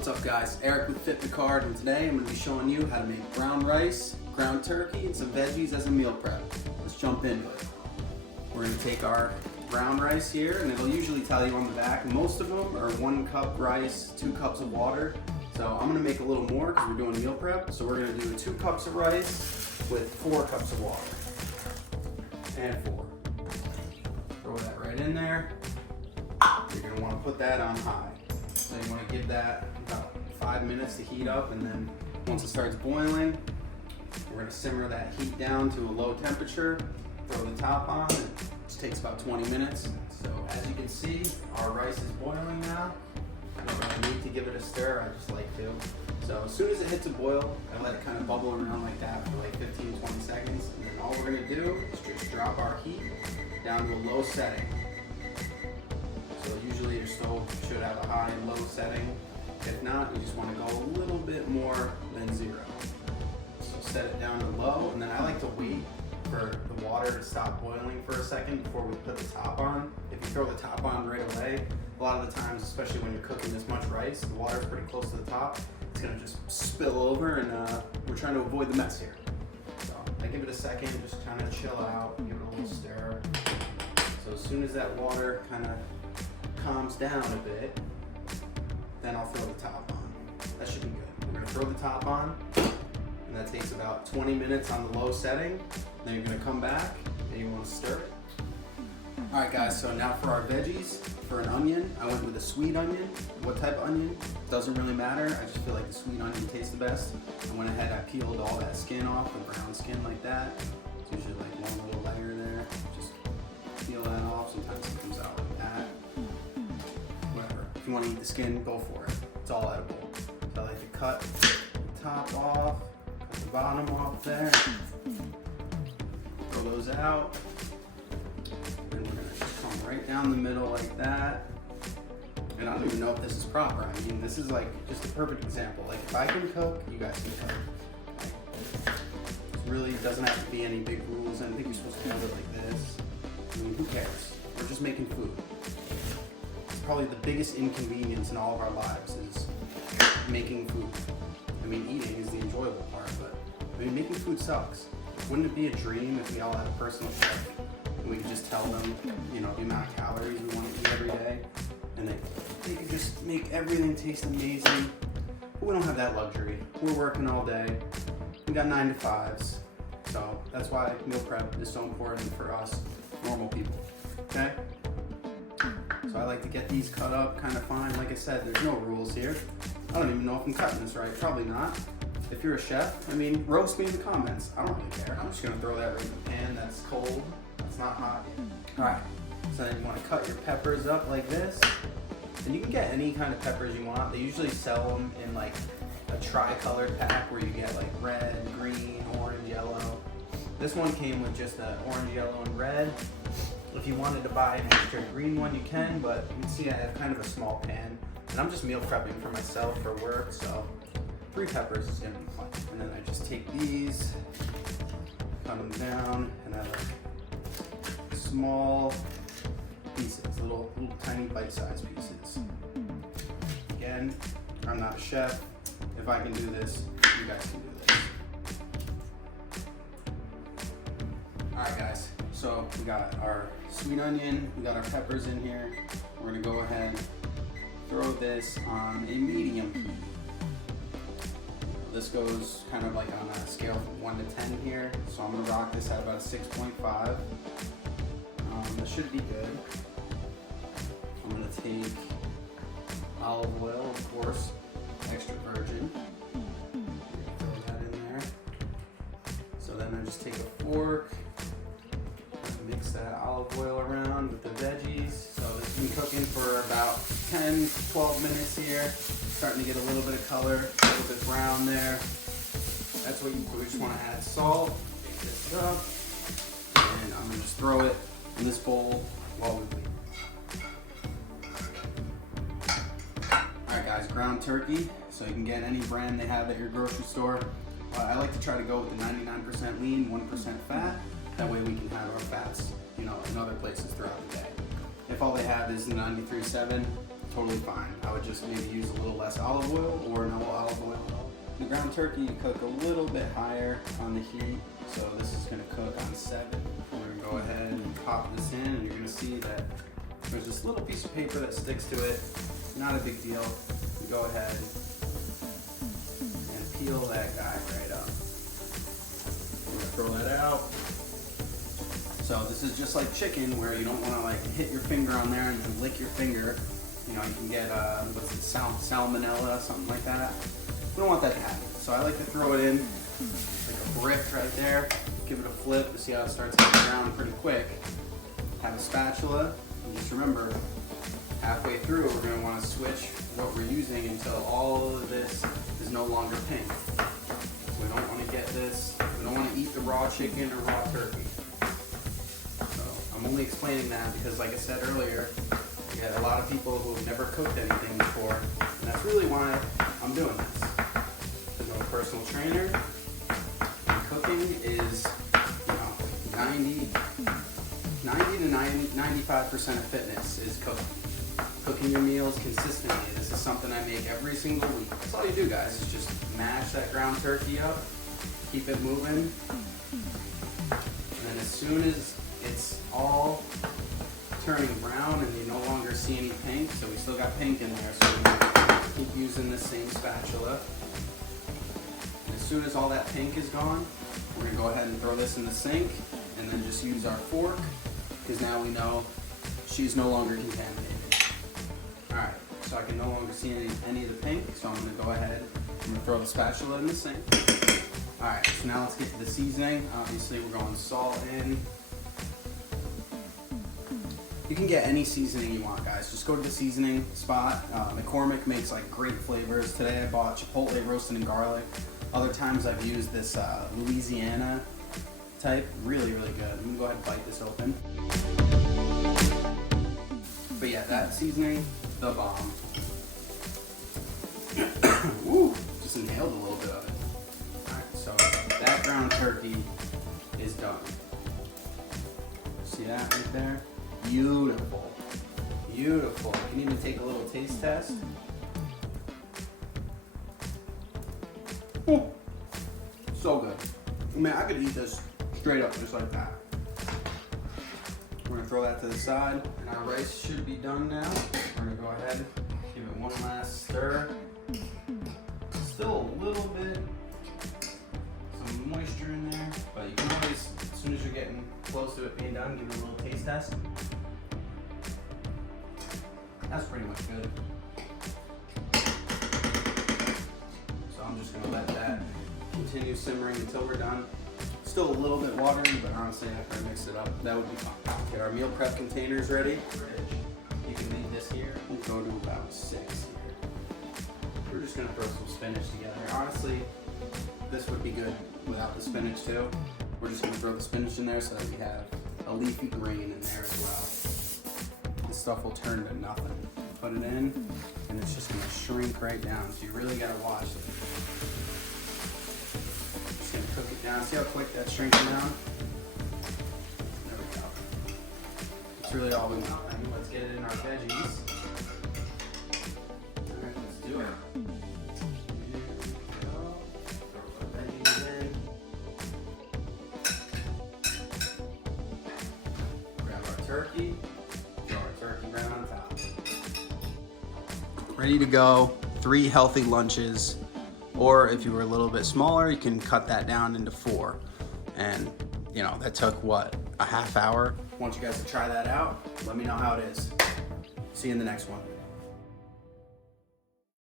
What's up guys, Eric with Fit Picard, and today I'm going to be showing you how to make brown rice, ground turkey, and some veggies as a meal prep. Let's jump into it. We're going to take our brown rice here, and it'll usually tell you on the back. Most of them are 1 cup rice, 2 cups of water. So I'm going to make a little more because we're doing meal prep. So we're going to do 2 cups of rice with 4 cups of water. And 4. Throw that right in there. You're going to want to put that on high. So you want to give that about 5 minutes to heat up, and then once it starts boiling, we're going to simmer that heat down to a low temperature, throw the top on. It just takes about 20 minutes. So as you can see, our rice is boiling now. I don't really need to give it a stir, I just like to. So as soon as it hits a boil, I let it kind of bubble around like that for like 15-20 seconds. And then all we're going to do is just drop our heat down to a low setting. So usually your stove should have a high and low setting. If not, you just want to go a little bit more than 0. So set it down to low, and then I like to wait for the water to stop boiling for a second before we put the top on. If you throw the top on right away, a lot of the times, especially when you're cooking this much rice, the water is pretty close to the top. It's going to just spill over, and we're trying to avoid the mess here. So I give it a second, just kind of chill out, give it a little stir. So as soon as that water kind of calms down a bit, then I'll throw the top on. That should be good. We're going to throw the top on, and that takes about 20 minutes on the low setting. Then you're going to come back and you want to stir it. Alright guys, so now for our veggies. For an onion, I went with a sweet onion. What type of onion? Doesn't really matter. I just feel like the sweet onion tastes the best. I went ahead, I peeled all that skin off, the brown skin like that. It's usually like one little layer there. Just peel that off. Sometimes it comes out like that. Whatever. If you want to eat the skin, go for it. It's all edible. So I like to cut the top off, cut the bottom off there. Throw those out. And we're gonna just come right down the middle like that. And I don't even know if this is proper. I mean, this is like just a perfect example. Like if I can cook, you guys can cook. Like, it really doesn't have to be any big rules. I think you're supposed to hold it like this. I mean, who cares? We're just making food. Probably the biggest inconvenience in all of our lives is making food. I mean, eating is the enjoyable part, but I mean, making food sucks. Wouldn't it be a dream if we all had a personal chef and we could just tell them, you know, the amount of calories we want to eat every day, and they could just make everything taste amazing? But we don't have that luxury. We're working all day. We got 9 to 5s, so that's why meal prep is so important for us normal people. Okay. So I like to get these cut up kind of fine. Like I said, there's no rules here. I don't even know if I'm cutting this right. Probably not. If you're a chef, I mean, roast me in the comments. I don't really care. I'm just gonna throw that right in the pan. That's cold. That's not hot yet. All right. So then you want to cut your peppers up like this. And you can get any kind of peppers you want. They usually sell them in like a tri-colored pack where you get like red, green, orange, yellow. This one came with just the orange, yellow, and red. If you wanted to buy an extra green one, you can, but you can see I have kind of a small pan, and I'm just meal prepping for myself for work, so 3 peppers is gonna be fine. And then I just take these, cut them down, and I like small pieces, little tiny bite-sized pieces. Again, I'm not a chef. If I can do this, you guys can do this. All right, guys. So we got our sweet onion, we got our peppers in here. We're gonna go ahead, throw this on a medium heat. This goes kind of like on a scale from 1 to 10 here. So I'm gonna rock this at about a 6.5. That should be good. I'm gonna take olive oil, of course, extra virgin. Throw that in there. So then I just take a fork, mix that olive oil around with the veggies. So this has been cooking for about 10 to 12 minutes here. Starting to get a little bit of color, a little bit brown there. That's what you do. We just want to add salt, mix this up, and I'm going to just throw it in this bowl while we wait. Alright guys, ground turkey. So you can get any brand they have at your grocery store. I like to try to go with the 99% lean, 1% fat. That way we can have our fats, you know, in other places throughout the day. If all they have is the 93.7, totally fine. I would just maybe use a little less olive oil or no olive oil. The ground turkey you cook a little bit higher on the heat, so this is gonna cook on 7. We're gonna go ahead and pop this in, and you're gonna see that there's this little piece of paper that sticks to it. Not a big deal. You go ahead and peel that guy right up. We're gonna throw that out. So this is just like chicken, where you don't want to like hit your finger on there and then lick your finger. You know, you can get what's it, salmonella, something like that. We don't want that to happen. So I like to throw it in like a brick right there. Give it a flip to see how it starts getting around pretty quick. Have a spatula, and just remember, halfway through we're going to want to switch what we're using until all of this is no longer pink. We don't want to get this. We don't want to eat the raw chicken or raw turkey. I'm only explaining that because, like I said earlier, we had a lot of people who have never cooked anything before, and that's really why I'm doing this. Because I'm a personal trainer, and cooking is, you know, 90 to 95% of fitness is cooking. Cooking your meals consistently. This is something I make every single week. That's all you do, guys, is just mash that ground turkey up, keep it moving, and then as soon as it's all turning brown and you no longer see any pink, so we still got pink in there, so we're gonna keep using the same spatula. And as soon as all that pink is gone, we're gonna go ahead and throw this in the sink and then just use our fork, because now we know she's no longer contaminated. Alright, so I can no longer see any of the pink, so I'm gonna go ahead and throw the spatula in the sink. Alright, so now let's get to the seasoning. Obviously we're going salt in. You can get any seasoning you want, guys. Just go to the seasoning spot. McCormick makes like great flavors. Today I bought chipotle roasted in garlic. Other times I've used this Louisiana type. Really, really good. I'm gonna go ahead and bite this open. But yeah, that seasoning, the bomb. Woo, just nailed a little bit of it. Alright, so that ground turkey is done. See that right there? Beautiful. Beautiful. You can even take a little taste test. Ooh, so good. I mean, I could eat this straight up just like that. We're gonna throw that to the side, and our rice should be done now. We're gonna go ahead, give it one last stir. Still a little bit, some moisture in there, but you can always, as soon as you're getting close to it being done, give it a little taste test. That's pretty much good. So I'm just gonna let that continue simmering until we're done. Still a little bit watery, but honestly, after I mix it up, that would be fine. Get our meal prep containers ready. You can leave this here. We'll go to about 6 here. We're just gonna throw some spinach together. Honestly, this would be good without the spinach too. We're just gonna throw the spinach in there so that we have a leafy green in there as well. This stuff will turn to nothing. Put it in, and it's just gonna shrink right down. So you really gotta watch it. Just gonna cook it down. See how quick that's shrinking down? There we go. That's really all we want. Let's get it in our veggies. All right, let's do it. Turkey, throw our turkey right on top. Ready to go. 3 healthy lunches, or if you were a little bit smaller, you can cut that down into 4. And you know, that took what, a half hour? I want you guys to try that out. Let me know how it is. See you in the next one.